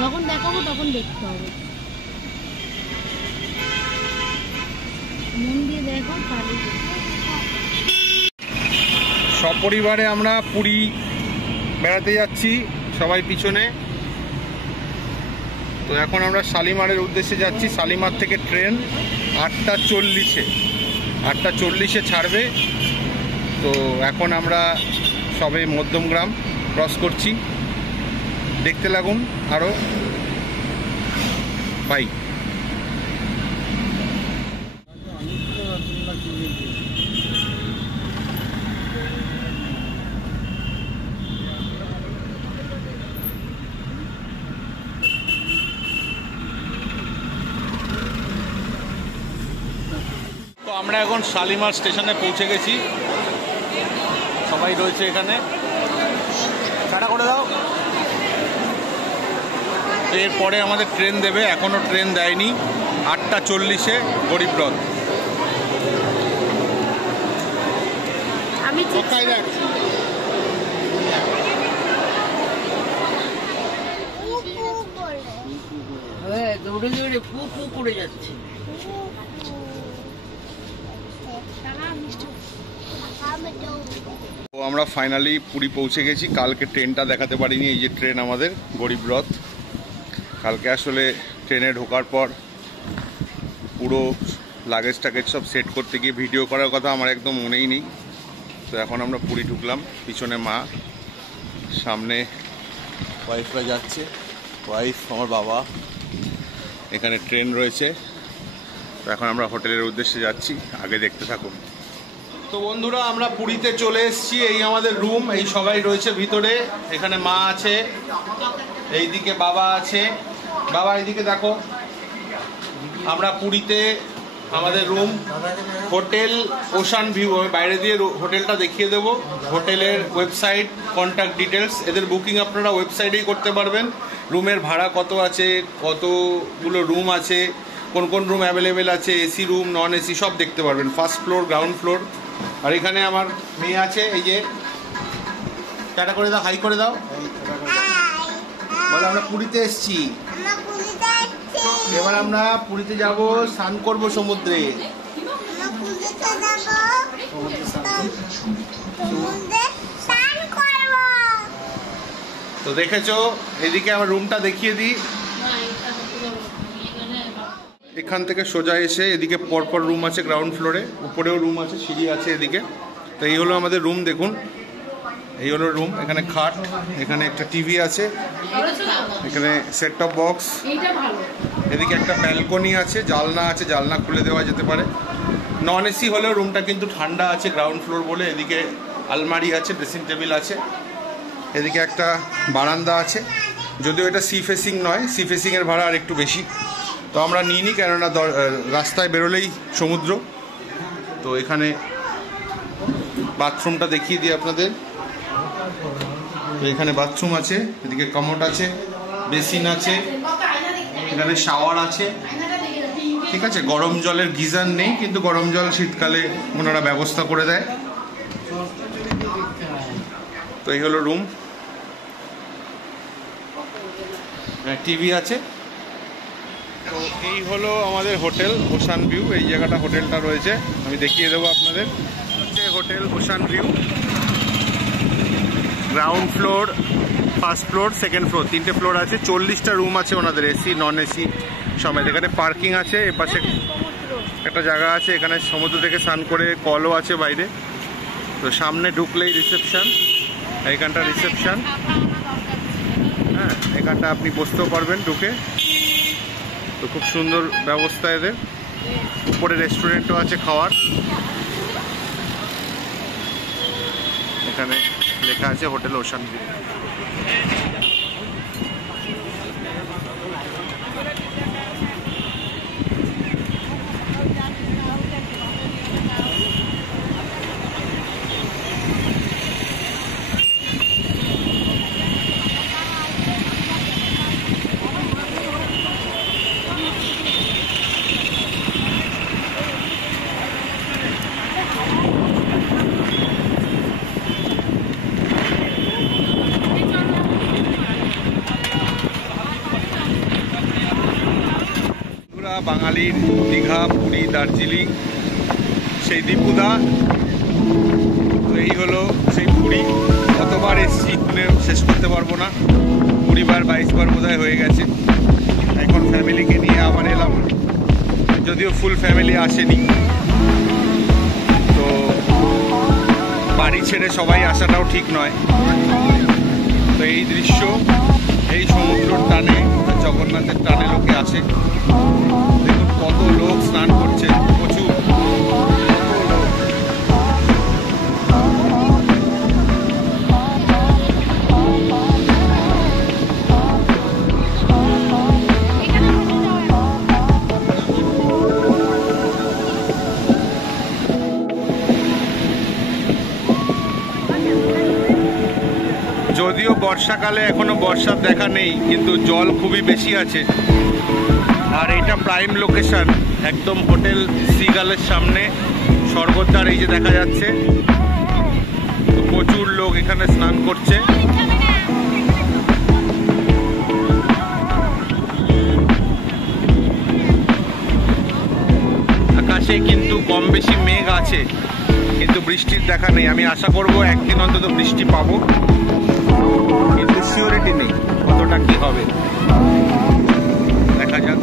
যখন দেখাবো তখন দেখতে হবে, মন দিয়ে দেখো তাহলে। সপরিবারে আমরা পুরী বেড়াতে যাচ্ছি, সবাই পিছনে। তো এখন আমরা শালিমারের উদ্দেশ্যে যাচ্ছি। শালিমার থেকে ট্রেন 8টা 40-এ ছাড়বে। তো এখন আমরা সবে মধ্যমগ্রাম ক্রস করছি, দেখতে লাগুন আরও। বাই। তো আমরা এখন শালিমার স্টেশনে পৌঁছে গেছি, সবাই রয়েছে এখানে। টাটা করে দাও। এরপরে আমাদের ট্রেন দেবে, এখনও ট্রেন দেয়নি। 8টা 40-এ গরিব রথ। আমি কোথায় যাচ্ছি? দৌড়ে দৌড়ে পু পু করে যাচ্ছে। তো আমরা ফাইনালি পুরী পৌঁছে গেছি। কালকে ট্রেনটা দেখাতে পারিনি, এই যে ট্রেন আমাদের গরিব রথ। কালকে আসলে ট্রেনে ঢোকার পর পুরো লাগেজ টাগেজ সব সেট করতে গিয়ে ভিডিও করার কথা আমার একদম মনেই নেই। তো এখন আমরা পুরী ঢুকলাম, পিছনে মা, সামনে ওয়াইফরা যাচ্ছে, ওয়াইফ, আমার বাবা। এখানে ট্রেন রয়েছে। তো এখন আমরা হোটেলের উদ্দেশ্যে যাচ্ছি, আগে দেখতে থাকুন। তো বন্ধুরা, আমরা পুরীতে চলে এসেছি। এই আমাদের রুম, এই সবাই রয়েছে ভিতরে। এখানে মা আছে, এইদিকে বাবা আছে। বাবা এইদিকে দেখো। আমরা পুরীতে, আমাদের রুম হোটেল ওশান ভিউ। আমি বাইরে দিয়ে হোটেলটা দেখিয়ে দেবো। হোটেলের ওয়েবসাইট, কন্ট্যাক্ট ডিটেলস, এদের বুকিং আপনারা ওয়েবসাইটেই করতে পারবেন। রুমের ভাড়া কত আছে, কতগুলো রুম আছে, কোন কোন রুম অ্যাভেলেবেল আছে, এসি রুম, নন এসি, সব দেখতে পারবেন। First floor, ground floor. আর এখানে আমার মেয়ে আছে, এই যে। টাটা করে দাও, হাই করে দাও। বলে আমরা পুরীতে এসেছি, এবার আমরা পুরীতে যাব, স্নান করব সমুদ্রে। তো দেখেছো, এদিকে আমার রুমটা দেখিয়ে দিই। এখান থেকে সোজা এসে এদিকে পরপর রুম আছে, গ্রাউন্ড ফ্লোরে, উপরেও রুম আছে, সিঁড়ি আছে এদিকে। তো এই হলো আমাদের রুম, দেখুন এই হলো রুম। এখানে খাট, এখানে একটা টিভি আছে, এখানে সেট টপ বক্স, এদিকে একটা ব্যালকনি আছে, জানলা আছে, জানলা খুলে দেওয়া যেতে পারে। নন এসি হলেও রুমটা কিন্তু ঠান্ডা আছে, গ্রাউন্ড ফ্লোর বলে। এদিকে আলমারি আছে, ড্রেসিং টেবিল আছে, এদিকে একটা বারান্দা আছে। যদিও এটা সি ফেসিং নয়, সি ফেসিংয়ের ভাড়া আর একটু বেশি। তো আমরা নিইনি, কেননা রাস্তায় বেরোলেই সমুদ্র। তো এখানে বাথরুমটা দেখিয়ে দিই আপনাদের। তো এখানে বাথরুম আছে, এদিকে কমোড আছে, বেসিন আছে, এখানে শাওয়ার আছে। ঠিক আছে, গরম জলের গিজার নেই, কিন্তু গরম জল শীতকালে ওনারা ব্যবস্থা করে দেয়। তো এই হলো রুম, টিভি আছে। তো এই হলো আমাদের হোটেল ওশান ভিউ। এই জায়গাটা হোটেলটা রয়েছে, আমি দেখিয়ে দেবো আপনাদের। হচ্ছে hotel ocean view, ground floor, first floor, second floor, 3টে ফ্লোর আছে। 40টা রুম আছে ওনাদের, এসি নন এসি সমেত। এখানে পার্কিং আছে, এপাশে একটা জায়গা আছে, এখানে সমুদ্র থেকে স্নান করে কলও আছে বাইরে। তো সামনে ঢুকলেই রিসেপশন, এইখানটা রিসেপশন। হ্যাঁ, এখানটা আপনি বসতেও পারবেন ঢুকে। তো খুব সুন্দর ব্যবস্থা এদের। উপরে রেস্টুরেন্টও আছে খাওয়ার। এখানে লেখা আছে হোটেল ওশান ভিউ। বাঙালির দীঘা, পুরী, দার্জিলিং, সেই দীপুদা। তো এই হলো সেই পুরী। কতবার এসছি গুনে শেষ করতে পারবো না, 20 বার 22 বার বোধহয় হয়ে গেছে। এখন ফ্যামিলিকে নিয়ে আবার এলাম, যদিও ফুল ফ্যামিলি আসেনি। তো বাড়ি ছেড়ে সবাই আসাটাও ঠিক নয়। তো এই দৃশ্য, এই সমুদ্রের টানে, জগন্নাথের টানে লোকে আসে। দেখুন কত লোক স্নান করছে, প্রচুর যদিও বর্ষাকালে এখনো বর্ষার দেখা নেই, কিন্তু জল খুবই বেশি আছে। আর এটা প্রাইম লোকেশন, একদম হোটেল সিগালের সামনে স্বর্গদ্বার এই যে দেখা যাচ্ছে। তো প্রচুর লোক এখানে স্নান করছে। আকাশে কিন্তু কম বেশি মেঘ আছে, কিন্তু বৃষ্টির দেখা নেই। আমি আশা করব একদিন অন্তত বৃষ্টি পাবো, কিন্তু সিওরিটি নেই কতটা কি হবে, দেখা যাক।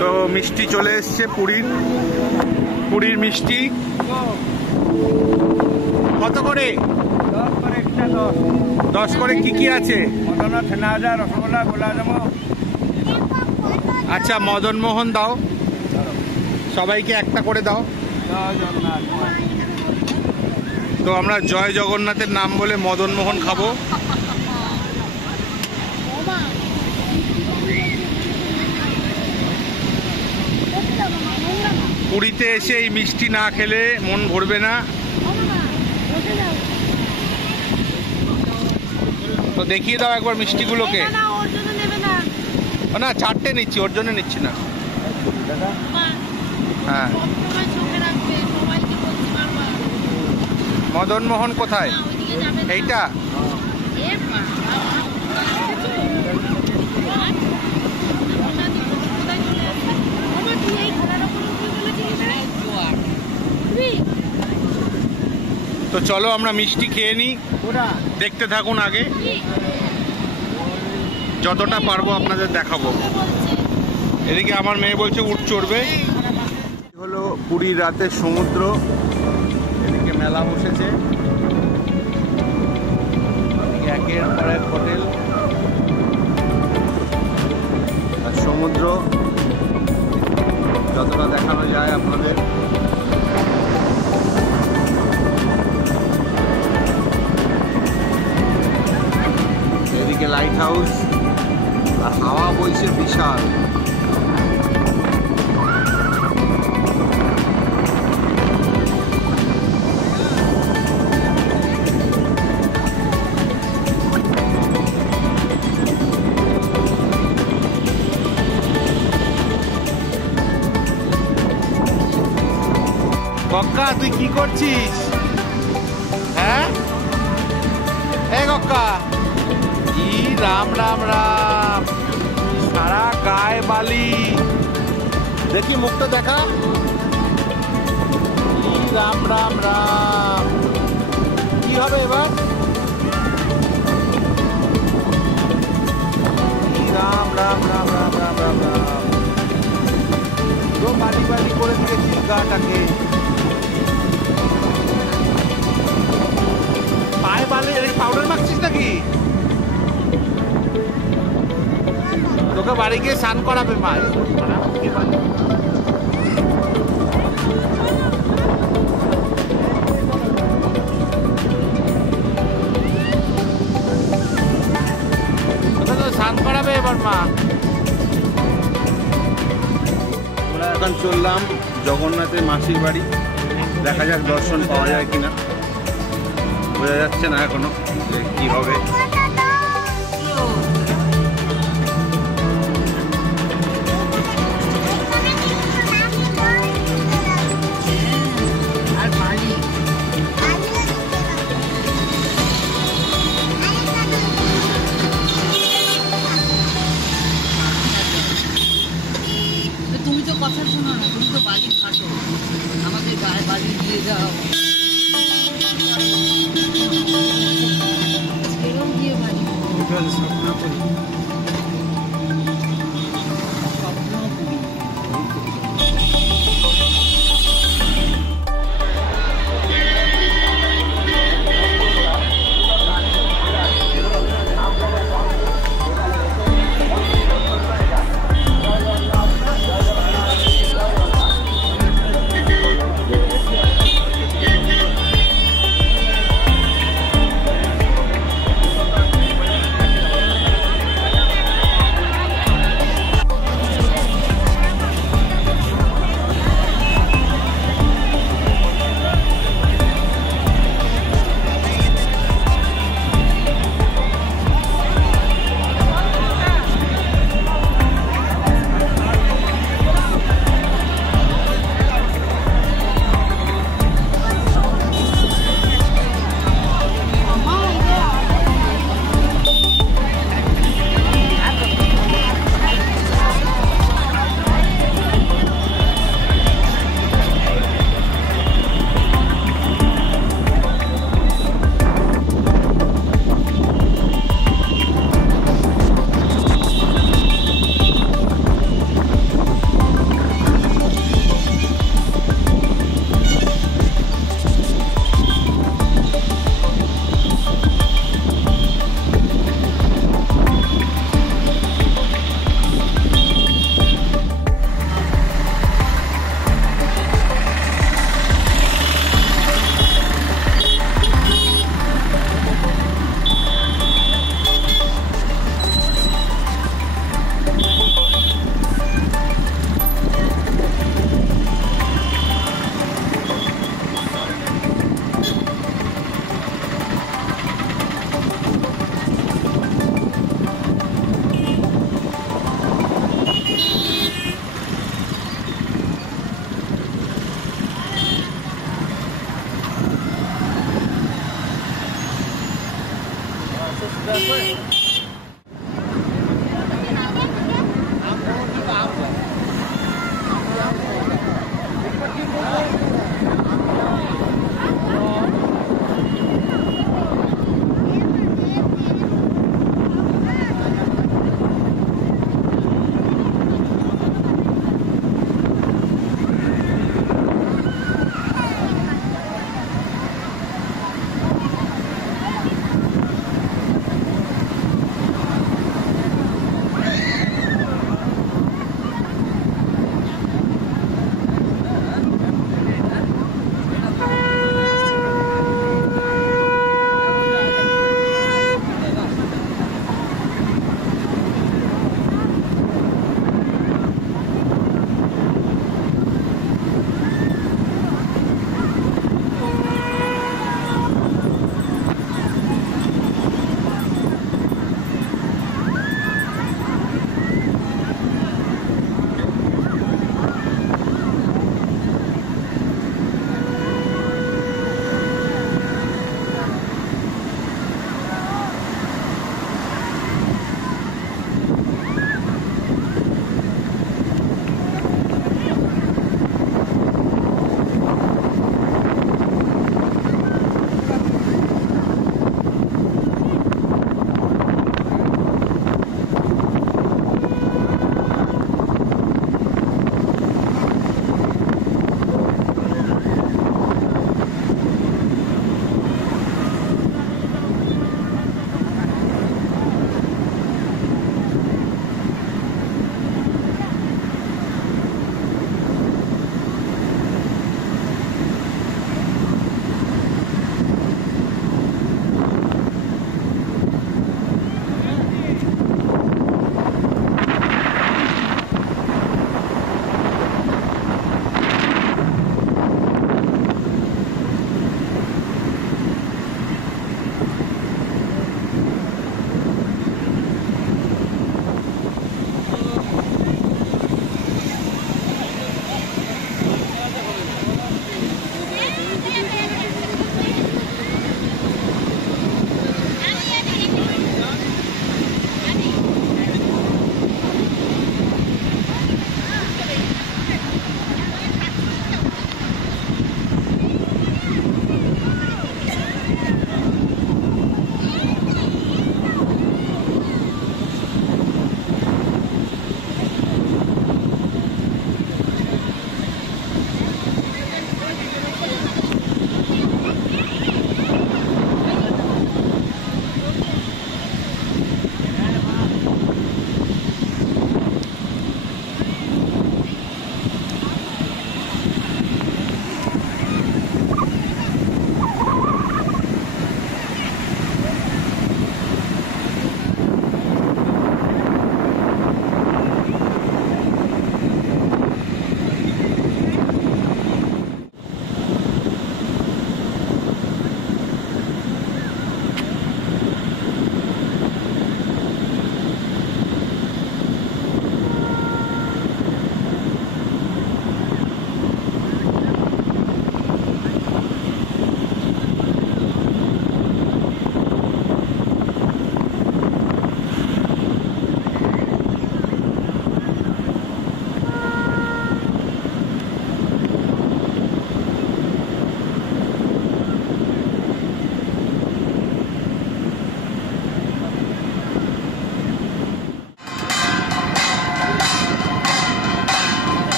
তো মিষ্টি চলে এসছে, পুরীর মিষ্টি। কত করে? 10 করে। কি কি আছে? রসগোল্লা, গোলাপজামুন। আচ্ছা, মদন মোহন দাও, সবাইকে একটা করে দাও। তো আমরা জয় জগন্নাথের নাম বলে মদন মোহন খাবো। পুরীতে এসে এই মিষ্টি না খেলে মন ভরবে না। তো দেখিয়ে দাও একবার মিষ্টিগুলোকে। না, 4টে নিচ্ছি, ওর জন্য নিচ্ছি না। হ্যাঁ, মদন মোহন কোথায়? এইটা? তো চলো আমরা মিষ্টি খেয়ে নিই, দেখতে থাকুন আগে, যতটা পারবো আপনাদের দেখাবো। এদিকে আমার মেয়ে বলছে উট চড়বে। হলো পুরীর রাতের সমুদ্র, এদিকে মেলা বসেছে, একের পর এক হোটেল আর সমুদ্র, যতটা দেখানো যায় আপনাদের। এদিকে লাইট হাউস, আর হাওয়া বইছে বিশাল। কক্কা, তুই কি করছিস? হ্যাঁ, এ কক্কা, ই রাম রাম রাম, সারা গায়ে বালি। দেখি মুখটা দেখা। ই রাম রাম রাম, কি হবে এবার? ই রাম রাম রাম রাম রাম রাম রাম, তো বালি বালি করে দিয়েছিস গাটাকে। পায়ে বালি পাউডার মাখছিস নাকি? তোকে বাড়ি গিয়ে স্নান করাবে মা। স্নান করাবে এবার মা। আমরা এখন চললাম জগন্নাথের মাসির বাড়ি, দেখা যাক দর্শন পাওয়া যায় কিনা, বোঝা যাচ্ছে না এখনো। কি হবে। তুমি তো কথা শোনো না, তুমি তো বালি ফাটো, আমাদের গায়ে বালি দিয়ে যাও। এরকম দিয়ে বাড়ি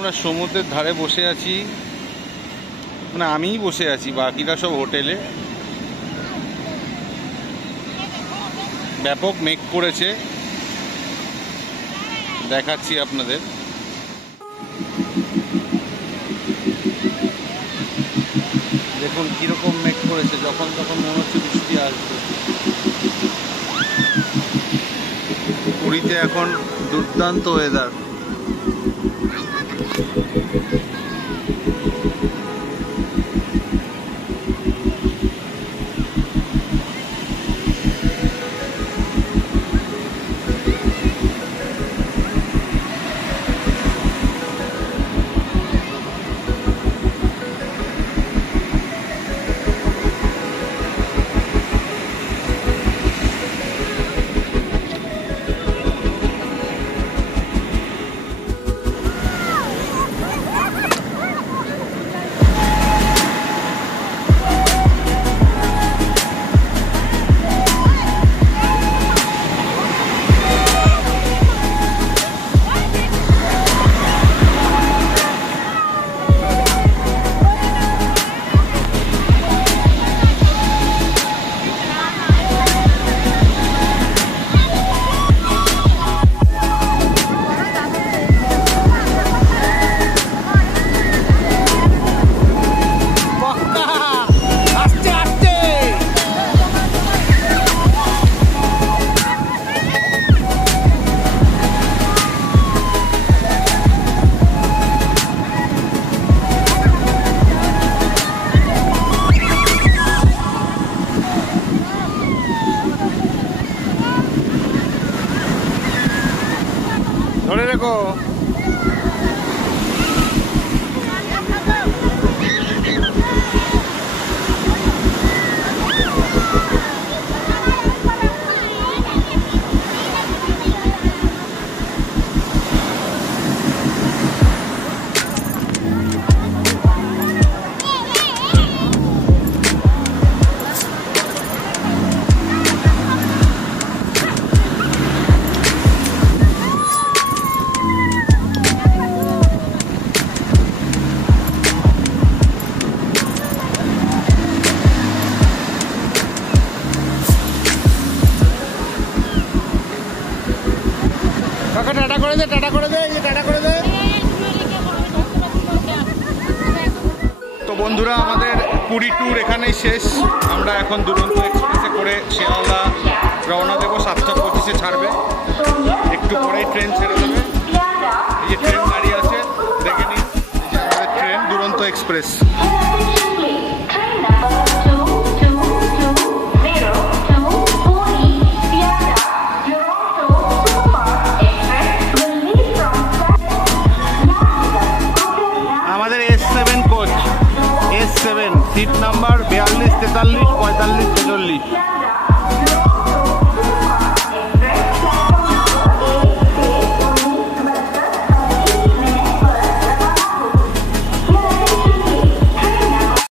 আমরা সমুদ্রের ধারে বসে আছি, মানে আমিই বসে আছি, বাকিরা সব হোটেলে। ব্যাপক মেঘ করেছে, দেখাচ্ছি আপনাদের। দেখুন কিরকম মেঘ করেছে, যখন তখন মনে হচ্ছে বৃষ্টি আসবে। পুরীতে এখন দুর্দান্ত ওয়েদার। ধরে রেখো। বন্ধুরা, আমাদের পুরী ট্যুর এখানেই শেষ। আমরা এখন দুরন্ত এক্সপ্রেসে করে শিয়ালদা রওনা দেবো। 7:25-এ ছাড়বে, একটু পরেই ট্রেন ছেড়ে দেবে। এই যে ট্রেন দাঁড়িয়ে আছে, দেখে নিন, এই যে আমাদের ট্রেন দুরন্ত এক্সপ্রেস। আমাদের S7 coach, S7 seat number 42, 43, 45, 46।